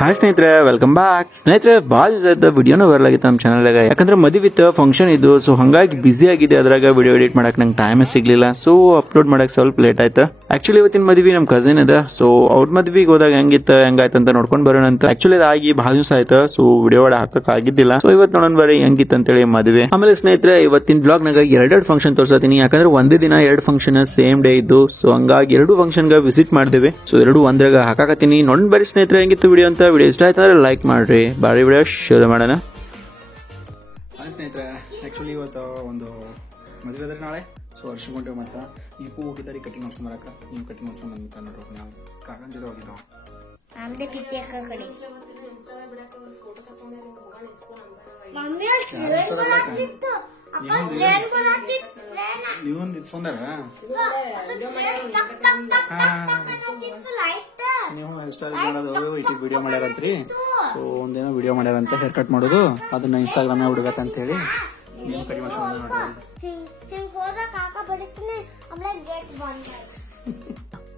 Hi ಸ್ನೇಹಿತರೆ, welcome back. ಸ್ನೇಹಿತರೆ, ಭಾಳ ದಿವಸ ವಿಡಿಯೋನು ಬರಲಾಗಿತ್ತು ನಮ್ಮ ಚಾನಲ್ದಾಗ. ಯಾಕಂದ್ರೆ ಮದುವೆ ಫಂಕ್ಷನ್ ಇದ್ದು, ಸೊ ಹಂಗಾಗಿ ಬಿಸಿ ಆಗಿದೆ. ಅದ್ರಾಗ ವಿಡಿಯೋ ಎಡಿಟ್ ಮಾಡಕ್ ನಂಗೆ ಟೈಮ್ ಸಿಗ್ಲಿಲ್ಲ. ಸೊ ಅಪ್ಲೋಡ್ ಮಾಡಕ್ ಸ್ವಲ್ಪ ಲೇಟ್ ಆಯ್ತು. ಆಕ್ಚುಲಿ ಇವತ್ತಿನ ಮದುವೆ ನಮ್ ಕಸಿನ್ ಅದ. ಸೊ ಅವ್ರ ಮದ್ವಿಗೆ ಹೋದಾಗ ಹೆಂಗಾಯ್ತು ಅಂತ ನೋಡ್ಕೊಂಡ್ ಬರೋಣ ಅಂತ. ಆಕ್ಚುಲಿ ಅದಾಗಿ ಬಹಳ ದಿವಸ ಆಯ್ತು. ಸೊ ವಿಡಿಯೋ ಹಾಕಕ್ ಆಗಿದ್ದಿಲ್ಲ. ಸೊ ಇವತ್ತು ನೋಡೋಣ ಬರ್ರಿ ಹೆಂಗಿತ್ತು ಅಂತೇಳಿ ಮದುವೆ. ಆಮೇಲೆ ಸ್ನೇಹಿತರೆ, ಇವತ್ತಿನ ಬ್ಲಾಗ್ ನಾಗ ಎರಡೆರಡು ಫಂಕ್ಷನ್ ತೋರ್ಸತೀನಿ. ಯಾಕಂದ್ರೆ ಒಂದೇ ದಿನ ಎರಡು ಫಂಕ್ಷನ್ ಸೇಮ್ ಡೇ ಇದ್ದು. ಸೊ ಹಂಗಾಗಿ ಎರಡು ಫಂಕ್ಷನ್ ವಿಸಿಟ್ ಮಾಡಿದೇವೆ. ಸೊ ಎರಡು ಒಂದ್ರಾಗ ಹಾಕಾಕತ್ತೀನಿ. ನೋಡೋಣ ಬರ್ರಿ ಸ್ನೇಹಿತರೆ ಹೆಂಗಿತ್ತು ವಿಡಿಯೋ ಅಂತ. ವಿಡಿಯೋ ಇಷ್ಟ ಆಯ್ತಂದ್ರೆ ಲೈಕ್ ಮಾಡ್ರಿ. ಬಾರಿ ವಿಡಿಯೋ ಶುರು ಮಾಡೋಣ. ಸ್ನೇಹಿತರೆ, ಆಕ್ಚುಲಿ ಇವತ್ತು ಒಂದು ಮದುವೆ ಅದ್ರೆ ನಾಳೆ. ಸೊ ವರ್ಷಗೊಂಡೆ ಮಾಡ್ತಾ ನೀವು ಹೋಗಿದ್ದಾರೆ ಕಟಿಂಗ್ ಮಾಡ್ಸ್ಕೊಂಡ್ ಬರಕ. ನೀವು ಕಟಿಂಗ್ ಮಾಡ್ಸ್ಕೊಂಡ್ ಬಂದ ನೋಡ್ರಿ. ನಾವು ಕಾಕನ ಜೊತೆ ಹೋಗಿದ್ದೋ. ನೀವೊಂದು ಇಟ್ಕೊಂಡಾರ ನೀವು ಹೇರ್ ಸ್ಟೈಲ್ ಮಾಡೋದು ಇಟ್ಟಿಗೆ ವಿಡಿಯೋ ಮಾಡ್ಯಾರಂತ್ರಿ. ಸೊ ಒಂದೇನೋ ವಿಡಿಯೋ ಮಾಡ್ಯಾರಂತ ಹೇರ್ ಕಟ್ ಮಾಡೋದು. ಅದನ್ನ ಇನ್ಸ್ಟಾಗ್ರಾಮ್ ನಾಗ ಬಿಡ್ಬೇಕಂತ ಹೇಳಿ ನೀವು ಕಡಿಮೆ ಮಾಡ್ಸ್ಕೊಂಡು ನೋಡ್ರಿ.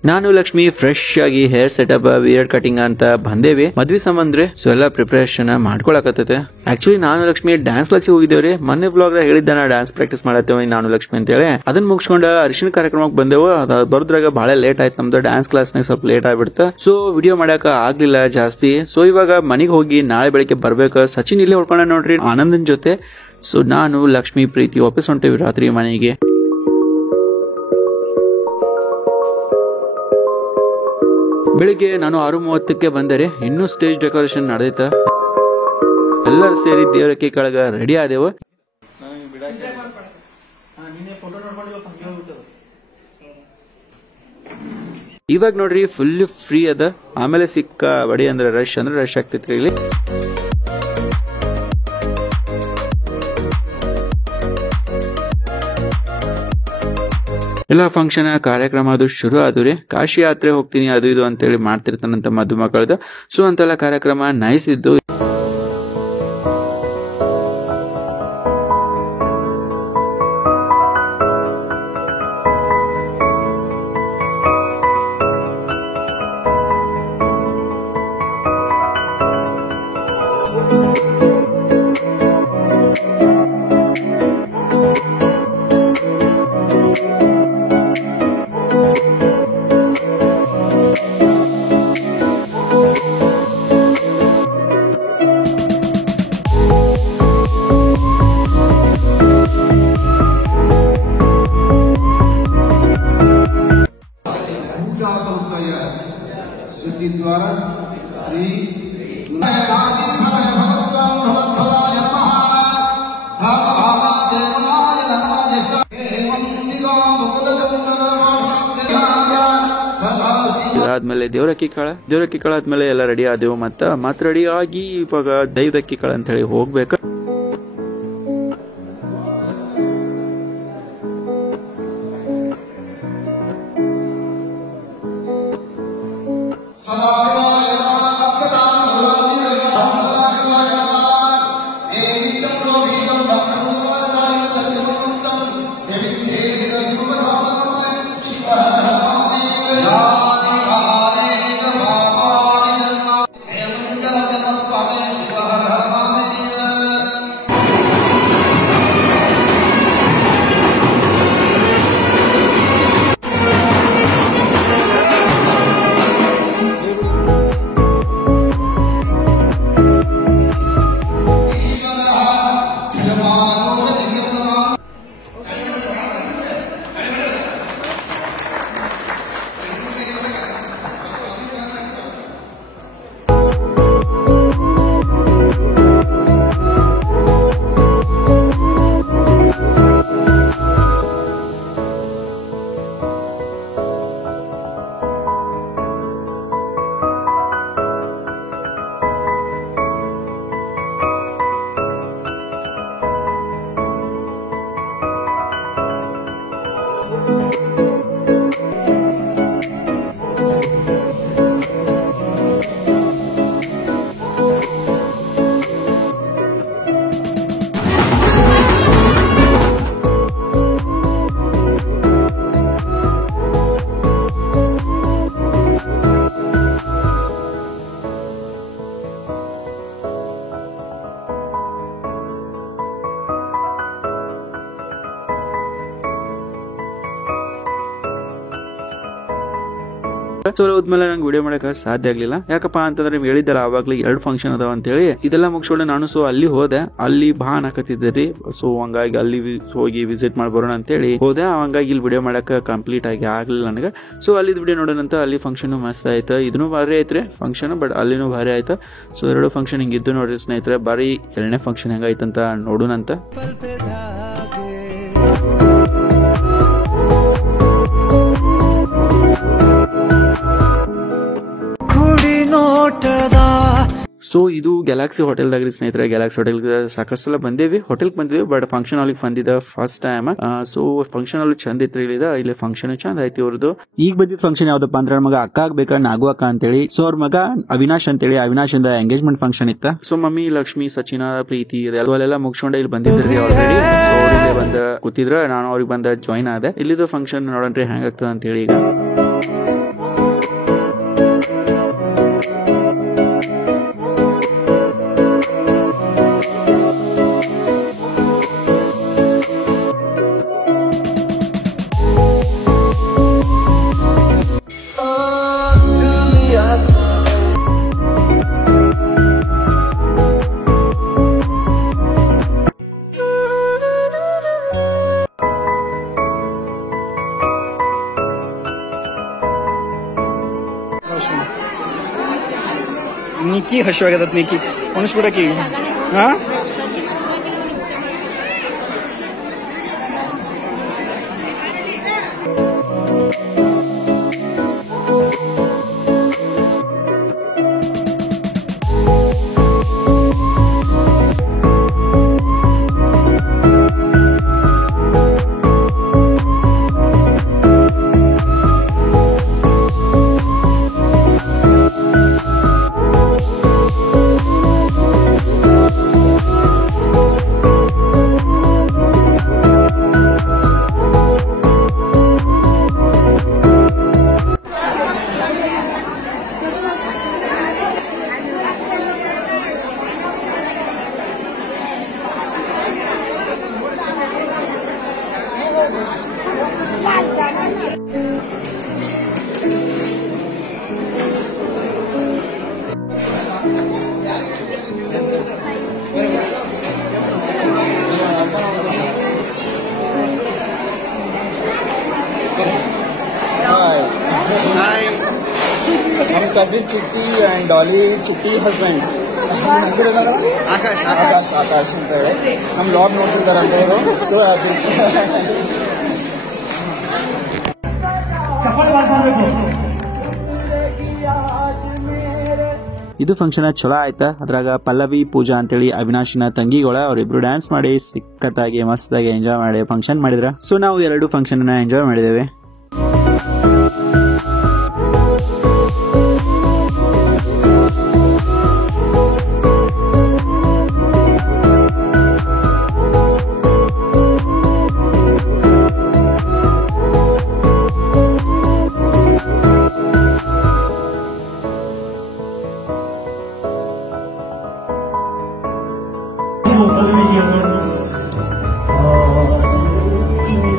ನಾನು ಲಕ್ಷ್ಮಿ ಫ್ರೆಶ್ ಆಗಿ ಹೇರ್ ಸೆಟಪ್ ವಿಯರ್ ಕಟಿಂಗ್ ಅಂತ ಬಂದೇವಿ. ಮದ್ವಿ ಸಂಬಂಧ್ರೆ ಸೊ ಎಲ್ಲ ಪ್ರಿಪರೇಷನ್ ಮಾಡ್ಕೊಳಕತ್ತೈತೆ. ಆಕ್ಚುಲಿ ನಾನು ಲಕ್ಷ್ಮಿ ಡ್ಯಾನ್ಸ್ ಕ್ಲಾಸಿಗೆ ಹೋಗಿದ್ದೇವ್ರಿ. ಮೊನ್ನೆ ಬ್ಲಾಗ್ ದಾಗ ಹೇಳಿದ್ದಾನ ಡ್ಯಾನ್ಸ್ ಪ್ರಾಕ್ಟೀಸ್ ಮಾಡತ್ತೇವೆ ನಾನು ಲಕ್ಷ್ಮಿ ಅಂತ ಹೇಳಿ. ಅದನ್ನ ಮುಗಿಸ್ಕೊಂಡ ಅರಿಶಿನ ಕಾರ್ಯಕ್ರಮಕ್ಕೆ ಬಂದೆವು. ಬರೋದ್ರಾಗ ಬಹಳ ಲೇಟ್ ಆಯ್ತು. ನಮ್ದು ಡ್ಯಾನ್ಸ್ ಕ್ಲಾಸ್ನಾಗ ಸ್ವಲ್ಪ ಲೇಟ್ ಆಗ್ಬಿಡ್ತ. ಸೊ ವಿಡಿಯೋ ಮಾಡಕ್ ಆಗ್ಲಿಲ್ಲ ಜಾಸ್ತಿ. ಸೊ ಇವಾಗ ಮನೆಗೆ ಹೋಗಿ ನಾಳೆ ಬೆಳಿಗ್ಗೆ ಬರ್ಬೇಕು. ಸಚಿನ್ ಇಲ್ಲೇ ಹೊಡ್ಕೊಂಡ ನೋಡ್ರಿ ಆನಂದನ್ ಜೊತೆ. ಸೊ ನಾನು ಲಕ್ಷ್ಮಿ ಪ್ರೀತಿ ವಾಪಸ್ ಹೊಂಟೇವಿ ರಾತ್ರಿ ಮನೆಗೆ. ಬೆಳಿಗ್ಗೆ ನಾನು 6:30ಕ್ಕೆ ಬಂದರೆ ಇನ್ನೂ ಸ್ಟೇಜ್ ಡೆಕೋರೇಷನ್ ನಡೆದೈತ. ಎಲ್ಲರೂ ಸೇರಿ ದೇವರಕ್ಕೆ ಕೆಳಗ ರೆಡಿ ಆದೇವ. ಇವಾಗ ನೋಡ್ರಿ ಫುಲ್ ಫ್ರೀ ಅದ. ಆಮೇಲೆ ಸಿಕ್ಕ ಬಡಿ ಅಂದ್ರೆ ರಶ್ ಆಗ್ತೈತ್ರಿ ಇಲ್ಲಿ. ಎಲ್ಲ ಫಂಕ್ಷನ್ ಕಾರ್ಯಕ್ರಮ ಅದು ಶುರು ಆದ್ರಿ. ಕಾಶಿ ಯಾತ್ರೆ ಹೋಗ್ತೀನಿ ಅದು ಇದು ಅಂತೇಳಿ ಮಾಡ್ತಿರ್ತಾನಂತ ಮದುಮಕ್ಕಳದ. ಸೊ ಅಂತೆಲ್ಲ ಕಾರ್ಯಕ್ರಮ ನೈಸ್ ಇದ್ದು. ಆದ್ಮೇಲೆ ದೇವರಕ್ಕಿ ಕಾಳ ಆದ್ಮೇಲೆ ಎಲ್ಲ ರೆಡಿ ಆದೆವು. ಮತ್ತ ರೆಡಿ ಆಗಿ ಇವಾಗ ದೈವದಕ್ಕಿ ಕಾಳ ಅಂತ ಹೇಳಿ ಹೋಗ್ಬೇಕು. ಸೊ ಅಲ್ಲಿ ಹೋದ್ಮೇಲೆ ನಂಗೆ ವಿಡಿಯೋ ಮಾಡಕ್ ಸಾಧ್ಯ ಆಗ್ಲಿಲ್ಲ. ಯಾಕಪ್ಪ ಅಂತಂದ್ರೆ ನಿಮ್ಗೆ ಹೇಳಿದ್ದಲ್ಲ ಆವಾಗ್ಲೇ 2 ಫಂಕ್ಷನ್ ಅದಾವ ಅಂತ ಹೇಳಿ. ಇದೆಲ್ಲ ಮುಗಿಸ್ಕೊಂಡು ನಾನು ಸೊ ಅಲ್ಲಿ ಹೋದೆ. ಅಲ್ಲಿ ಬಾ ಅನ್ನಕತ್ತಿದ್ರಿ. ಸೊ ಹಂಗಾಗಿ ಅಲ್ಲಿ ಹೋಗಿ ವಿಸಿಟ್ ಮಾಡಿ ಬರೋಣ ಅಂತ ಹೇಳಿ ಹೋದೆ. ಹಂಗಾಗಿ ಇಲ್ಲಿ ವಿಡಿಯೋ ಮಾಡಕ್ ಕಂಪ್ಲೀಟ್ ಆಗಿ ಆಗ್ಲಿಲ್ಲ ನನಗೆ. ಸೊ ಅಲ್ಲಿ ವಿಡಿಯೋ ನೋಡೋಣಂತ. ಅಲ್ಲಿ ಫಂಕ್ಷನ್ ಮಸ್ತ್ ಆಯ್ತು. ಇದನ್ನು ಭಾರಿ ಐತ್ರಿ ಫಂಕ್ಷನ್, ಬಟ್ ಅಲ್ಲಿನೂ ಭಾರಿ ಆಯ್ತು. ಸೊ 2 ಫಂಕ್ಷನ್ ಹಿಂಗಿದ್ದು ನೋಡ್ರಿ ಸ್ನೇಹಿತರೆ. ಬಾರಿ 2ನೇ ಫಂಕ್ಷನ್ ಹೆಂಗಾಯ್ತಂತ ನೋಡೋಣಂತ. ಸೊ ಇದು ಗ್ಯಾಲಕ್ಸಿ ಹೋಟೆಲ್ದಾಗ್ರಿ ಸ್ನೇಹಿತರೆ. ಗ್ಯಾಲಕ್ಸಿ ಹೋಟೆಲ್ ಸಾಕಷ್ಟು ಸಲ ಬಂದೇವಿ. ಹೋಟೆಲ್ ಬಂದಿದ್ವಿ, ಬಟ್ ಫಂಕ್ಷನ್ ಹಾಲಿಗೆ ಬಂದಿದ್ದ first time. So function hall ಚಂದ ಇತ್ತು. ಇಲ್ಲಿ ಫಂಕ್ಷನ್ ಚಂದ ಐತಿ ಅವ್ರದ್ದು. ಈಗ ಬಂದಿದ್ದ ಫಂಕ್ಷನ್ ಯಾವ್ದಪ್ಪ ಅಂದ್ರೆ ಮಗ ಅಕ್ಕ ಆಗ್ಬೇಕಾ ನಾಗು ಅಕ್ಕ ಅಂತೇಳಿ. ಸೊ ಅವ್ರ ಮಗ ಅವಿನಾಶ್ ಅಂತೇಳಿ. ಅವಿನಾಶ್ ಇಂದ ಎಂಗೇಜ್ಮೆಂಟ್ ಫಂಕ್ಷನ್ ಇತ್ತ. ಸೊ ಮಮ್ಮಿ, ಲಕ್ಷ್ಮಿ, ಸಚಿನ, ಪ್ರೀತಿ ಇದೆಲ್ಲ ಮುಗಿಸ್ಕೊಂಡೆ ಇಲ್ಲಿ ಬಂದಿದ್ರಿ ಆಲ್ರೆಡಿ. ಸೊ ಅವ್ರಿಗೆ ಬಂದ ಕೂತಿದ್ರ, ನಾನು ಅವ್ರಿಗೆ ಬಂದ ಜಾಯಿನ್ ಆದೆ. ಇಲ್ಲಿದ್ದು ಫಂಕ್ಷನ್ ನೋಡೋಣ್ರಿ ಹೆಂಗ್ ಆಗ್ತದ ಅಂತ ಹೇಳಿ. ಈಗ ನಿಕ್ಕಿ ಹಶ್ವಾಗದತ್ ನಿಕ್ಕಿ ಮನುಷ್ಯಬಿಡಕಿ ಹಾ हम कजिन चिट्टी एंड डॉली चिट्टी हस्बैंड आकाश ಅಂತ ಹೇಳಿ ನಮ್ಮ ಲಾಗ್ ನೋಡ್ತಿದ್ದಾರೆ ಅವರು. ಸೊ ಇದು ಫಂಕ್ಷನ್ ಚಲೋ ಆಯ್ತಾ. ಅದ್ರಾಗ ಪಲ್ಲವಿ, ಪೂಜಾ ಅಂತೇಳಿ ಅವಿನಾಶಿನ ತಂಗಿಗಳ ಅವ್ರಿಬ್ರು ಡ್ಯಾನ್ಸ್ ಮಾಡಿ ಸಿಕ್ಕತ್ತಾಗಿ ಮಸ್ತಾಗಿ ಎಂಜಾಯ್ ಮಾಡಿ ಫಂಕ್ಷನ್ ಮಾಡಿದ್ರ. ಸೊ ನಾವು 2 ಫಂಕ್ಷನ್ ಎಂಜಾಯ್ ಮಾಡಿದ್ದೇವೆ.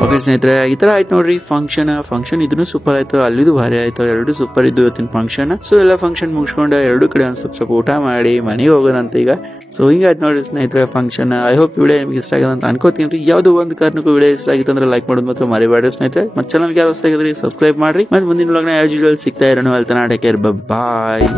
ಓಕೆ ಸ್ನೇಹಿತರೆ, ಈ ತರ ಆಯ್ತು ನೋಡ್ರಿ ಫಂಕ್ಷನ್ ಇದನ್ನು ಸೂಪರ್ ಆಯ್ತು. ಅಲ್ಲಿದು ಭಾರಿ ಆಯ್ತು. 2 ಸೂಪರ್ ಇದ್ದು ಇವತ್ತಿನ ಫಂಕ್ಷನ್. ಸೊ ಎಲ್ಲ ಫಂಕ್ಷನ್ ಮುಗಿಸ್ಕೊಂಡು 2 ಕಡೆ ಒಂದ್ ಸ್ವಲ್ಪ ಊಟ ಮಾಡಿ ಮನೆಗೆ ಹೋಗೋದಂತ ಈಗ. ಸೊ ಹಿಂಗಾಯ್ತು ನೋಡ್ರಿ ಸ್ನೇಹಿತರೆ ಫಂಕ್ಷನ್. ಐ ಹೋಪ್ ವಿಡಿಯೋ ನಿಮ್ಗೆ ಇಷ್ಟ ಆಗಿದೆ ಅಂತ ಅನ್ಕೋತೀನಿ. ಯಾವ್ದು ಒಂದು ಕಾರಣಕ್ಕೂ ವಿಡಿಯೋ ಇಷ್ಟ ಆಗಿತ್ತು ಅಂದ್ರೆ ಲೈಕ್ ಮಾಡೋದು ಮಾತ್ರ ಮರಿಬೇಡ್ರಿ ಸ್ನೇಹಿತರೆ. ಮತ್ತೆ ಚಾನಲ್ಗೆ ಯಾರು ಹೊಸದಾಗಿದ್ರಿ ಸಬ್ಸ್ಕ್ರೈಬ್ ಮಾಡ್ರಿ. ಮತ್ತೆ ಮುಂದಿನ ವ್ಲಾಗ್ನ ಯಾವ ಸಿಗ್ತಾ ಇರೋಣ. ಅಲ್ಲಿ ತನಕ ಟೇಕ್ ಕೇರ್, ಬಾಯ್.